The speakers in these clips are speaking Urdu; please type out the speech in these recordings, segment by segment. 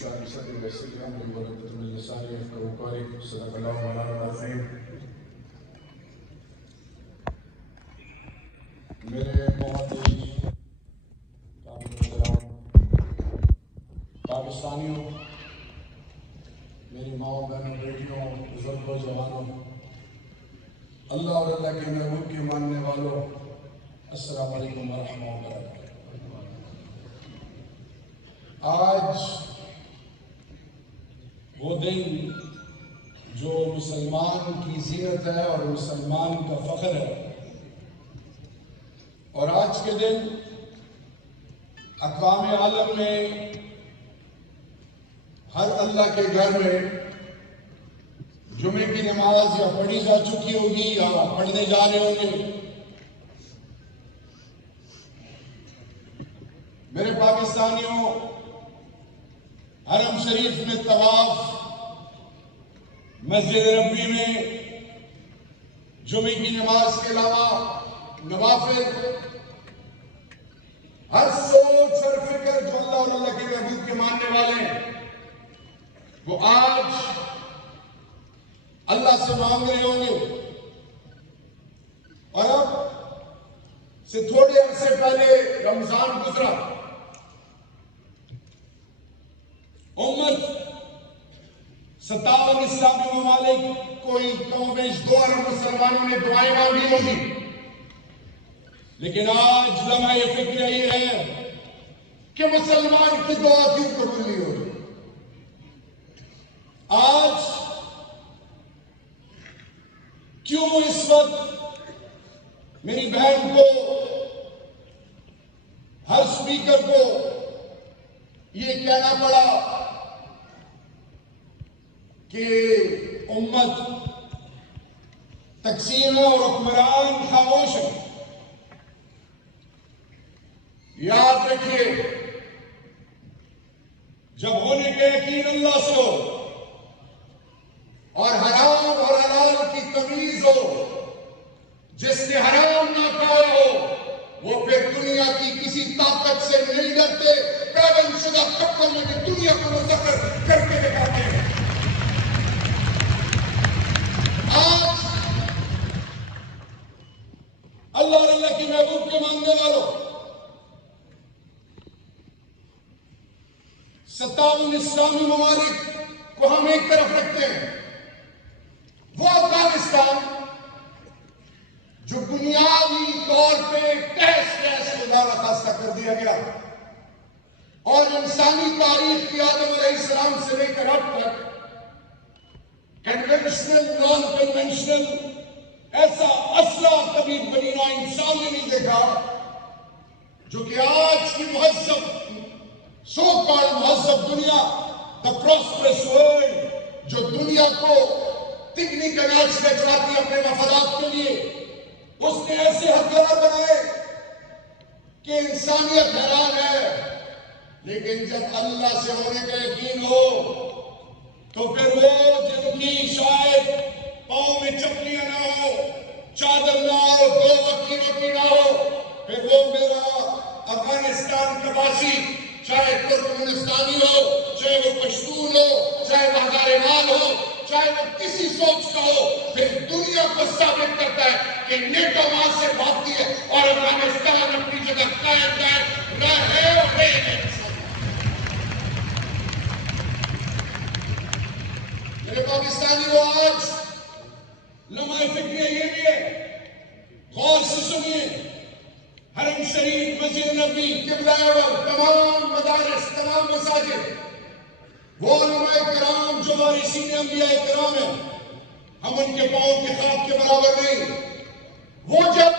بلسان صدر وسيلة ببركة من لسان يفقهوا قولي صدق الله مولانا العظيم. میرے محترم پاکستانیوں، میری ماں بہنوں، بیٹیوں، بزرگوں، جوانوں، اللہ اور اللہ کے محبوب کے ماننے والوں، السلام علیکم ورحمۃ اللہ وبرکاتہ۔ آج وہ دن جو مسلمان کی زینت ہے اور مسلمان کا فخر ہے، اور آج کے دن اقوام عالم میں ہر اللہ کے گھر میں جمعے کی نماز یا پڑھی جا چکی ہوگی یا پڑھنے جا رہے ہوں گے۔ میرے پاکستانیوں، حرم شریف میں طواف، مسجد نبوی میں جمعے کی نماز کے علاوہ نوافل، ہر سوچ اور فکر جو اللہ اور اللہ کے محبوب کے ماننے والے ہیں، وہ آج اللہ سے مانگ رہے ہوں گے۔ اور اب سے تھوڑے عرصے پہلے رمضان گزرا، امت 57 اسلامی ممالک، کوئی کم و بیش 2 ارب مسلمانوں نے دعائیں مانگی ہوگی، لیکن آج لمحہ فکر یہ ہے کہ مسلمان کی دعا کیوں قبول نہیں ہوگی۔ آج کیوں اس وقت میری بہن کو، ہر سپیکر کو یہ کہنا پڑا کہ امت تقسیم اور حکمران خاموش ہے؟ یاد رکھیے، جب ہونے کا یقین اللہ سے ہو اور حرام اور حلال کی تمیز ہو، جس نے حرام نہ کھایا ہو وہ پھر دنیا کی کسی طاقت سے نہیں ڈرتے، پیوند شدہ کپڑوں میں بھی دنیا کو مظفر کر کے دکھاتے ہیں۔ آج اللہ اور اللہ کی محبوب کے ماننے والوں، 57 اسلامی ممالک کو ہم ایک طرف رکھتے ہیں، وہ افغانستان جو بنیادی طور پہ تہس کو دارا خاصہ کر دیا گیا، اور انسانی تاریخ کی آدم علیہ السلام سے لے کر اب تک کنونشنل، نان کنونشنل ایسا اسلحہ کبھی بنی نوع انسان نے نہیں دیکھا جو کہ آج کی مہذب، سو کالڈ مہذب دنیا، دا پراسپرس ورلڈ، جو دنیا کو تکنیکل ایج میں چلاتی اپنے مفادات کے لیے، اس نے ایسے ہتھیار بنائے کہ انسانیت حیران ہے۔ لیکن جب اللہ سے ہونے کا یقین ہو تو پھر وہ جن کی شاید پاؤں میں چپلیاں نہ ہو، چادر نہ ہو، 2 وقت کی روٹی نہ ہو، پھر وہ میرا افغانستان کا باسی، چاہے ترکمنستانی ہو، چاہے وہ پشتون ہو، چاہے وہ ہزارے مال ہو، چاہے وہ کسی سوچ کا ہو، پھر دنیا کو ثابت کرتا ہے کہ نیٹو وہاں سے بھاگتی ہے اور افغانستان اپنی جگہ قائم رہے اور رہے گا۔ میرے پاکستانی وہ آج لمحہ فکریہ یہ بھی ہے، غور سے سنیے، حرم شریف، مسجد نبوی، قبلہ اول، تمام مدارس، تمام مساجد، وہ علماء کرام جو وارثین انبیاء کرام ہیں، ہم ان کے پاؤں کے خاک کے برابر نہیں۔ وہ جب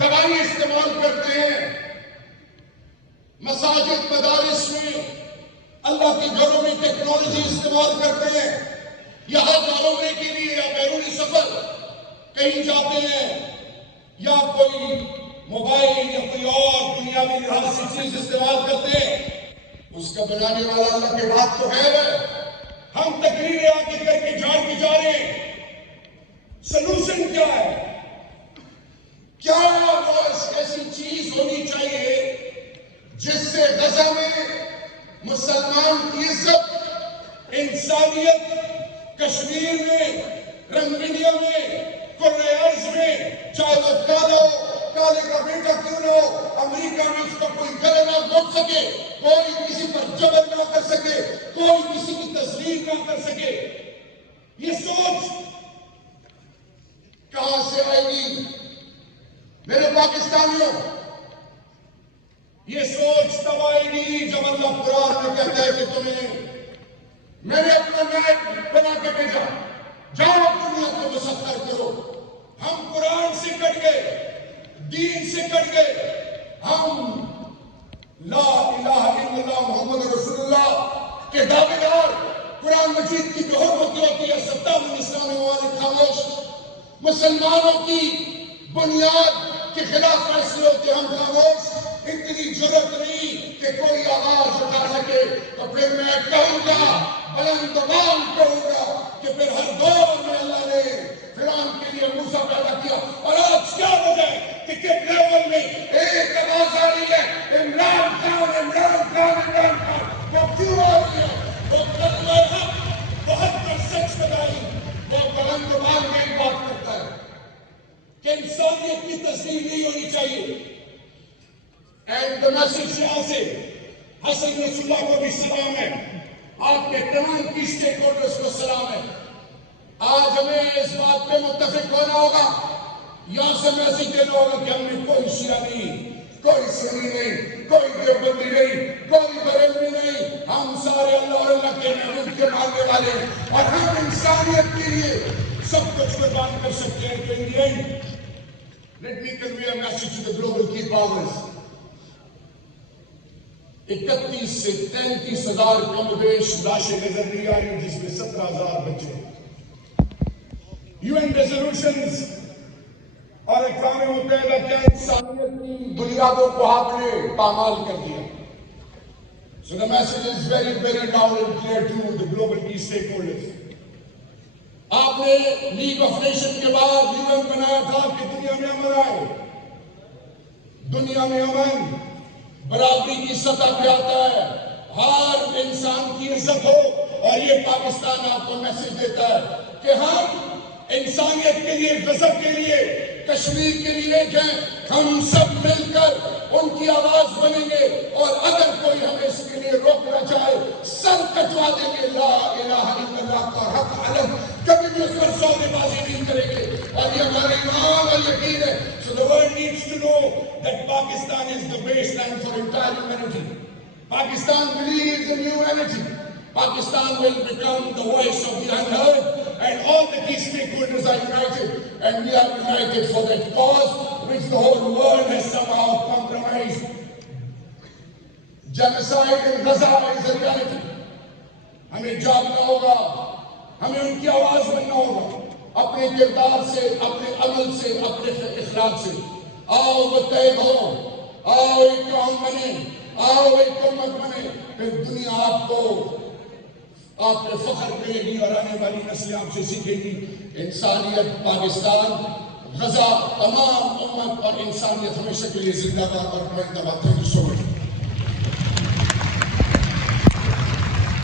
دوائی استعمال کرتے ہیں مساجد، مدارس میں، اللہ کے گھروں میں ٹیکنالوجی استعمال کرتے ہیں، یہاں عمرے کے لیے یا بیرونی سفر کہیں جاتے ہیں، یا کوئی موبائل یا کوئی اور دنیاوی لحاظ سے چیز استعمال کرتے ہیں، اس کا بنانے والا اللہ کے بعد تو ہے۔ ہم تقریریں آگے کر کے جا رہے ہیں، سلوشن کیا ہے؟ کیا وہ ایسی چیز ہونی چاہیے جس سے غزہ میں مسلمان کی عزت، انسانیت کشمیر میں، رنگینیا میں، قرۂ ارض میں، چاہے وہ کالا ہو، کالے کا بیٹا کیوں نہ ہو، امریکہ میں اس کا کوئی گلے نہ گھونٹ سکے، کوئی کسی پر جبر نہ کر سکے، کوئی کسی کی تذلیل نہ کر سکے۔ یہ سوچ کہاں سے آئے گی میرے پاکستانیوں؟ یہ سوچ تب آئے گی جب اللہ قرآن میں کہتا ہے کہ تمہیں میں نے اپنا نائب بنا کے بھیجا، جاؤ دنیا کو مسخر کرو۔ ہم قرآن سے کٹ گئے، دین سے کٹ گئے، ہم لا الہ الا اللہ محمد رسول اللہ کے دعوے دار، قرآن مجید کی جو حرمت ہوتی ہے 57 اسلامی ممالک خاموش، مسلمانوں کی بنیاد کے خلاف فیصلے ہوتے ہم خاموش۔ اتنی ضرورت نہیں کہ کوئی آواز اٹھا سکے، تو پھر میں کہوں گا، بلند بال کہوں گا کہ پھر ہر دور میں اللہ نے فرعون کے لیے موسیٰ پیدا کیا۔ اور آج کیا وجہ ہے کہ کس لیول میں ایک آواز آ رہی ہے، عمران خان عمران خان عمران خان، وہ کیوں آ رہی ہے؟ وہ کلمہ حق، وہ حق کا سچ بتائی، وہ بلند بال میں ایک بات کرتا ہے کہ انسانیت کی تصدیق نہیں ہونی چاہیے۔ اینڈ دا میسج یہاں سے حسن رسول اللہ کو بھی سلام ہے، آپ کے تمام کی اسٹیک ہولڈرز کو سلام ہے۔ آج ہمیں اس بات پہ متفق ہونا ہوگا، یہاں سے میسج دینا ہوگا کہ ہم نے کوئی شیعہ نہیں، کوئی سنی نہیں، کوئی دیوبندی نہیں، کوئی بریلوی نہیں، ہم سارے اللہ اور اللہ کے محبوب کے ماننے والے ہیں، اور ہم انسانیت کے لیے سب کچھ قربان کر سکتے ہیں۔ تو in the end let me convey a message to the global کی پاورز۔ 31 سے 33 ہزار کم بیش لاشیں نظر نہیں آ رہی، جس میں 17,000 بچے۔ UN ریزولوشنز اور اقوام متحدہ کے انسانیت کی بنیادوں کو آپ نے پامال کر دیا۔ So the message is very, very loud and clear to the global key stakeholders۔ آپ نے لیگ آف نیشن کے بعد UN بنایا تھا کہ دنیا میں امن آئے، دنیا میں امن برابری کی سطح پہ آتا ہے، ہر انسان کی عزت ہو، اور یہ پاکستان آپ کو میسج دیتا ہے کہ ہم انسانیت کے لیے، غضب کے لیے، کشمیر کے لیے ایک ہیں، ہم سب مل کر ان کی آواز بنیں گے، اور اگر کوئی ہمیں اس کے لیے روکنا چاہے سر کٹوا دیں گے۔ لا الہ الا اللہ کا حق علم، کبھی بھی اس پر سودے بازی نہیں کریں گے، اور یہ ہمارا ایمان اور یقین ہے۔ So the world needs to know that Pakistan is the baseline for entire humanity۔ Pakistan believes in humanity۔ Pakistan will become the voice of the unheard, and all the key stakeholders are united, and we are united for that cause which the whole world has somehow compromised۔ Genocide in Gaza is a reality۔ ہمیں جاگنا ہوگا، ہمیں ان کی آواز بننا ہوگا، اپنے کردار سے، اپنے عمل سے، اپنے اخلاق سے۔ آؤ متحد ہو، آؤ ایک قوم بنے، آؤ ایک امت بنے، پھر دنیا آپ کو، آپ پہ فخر کرے گی، اور آنے والی نسلیں آپ سے سیکھیں گی۔ انسانیت، پاکستان، غزہ، تمام امت اور انسانیت ہمیشہ کے لیے زندہ باد اور پائندہ باد۔ Thank you so much.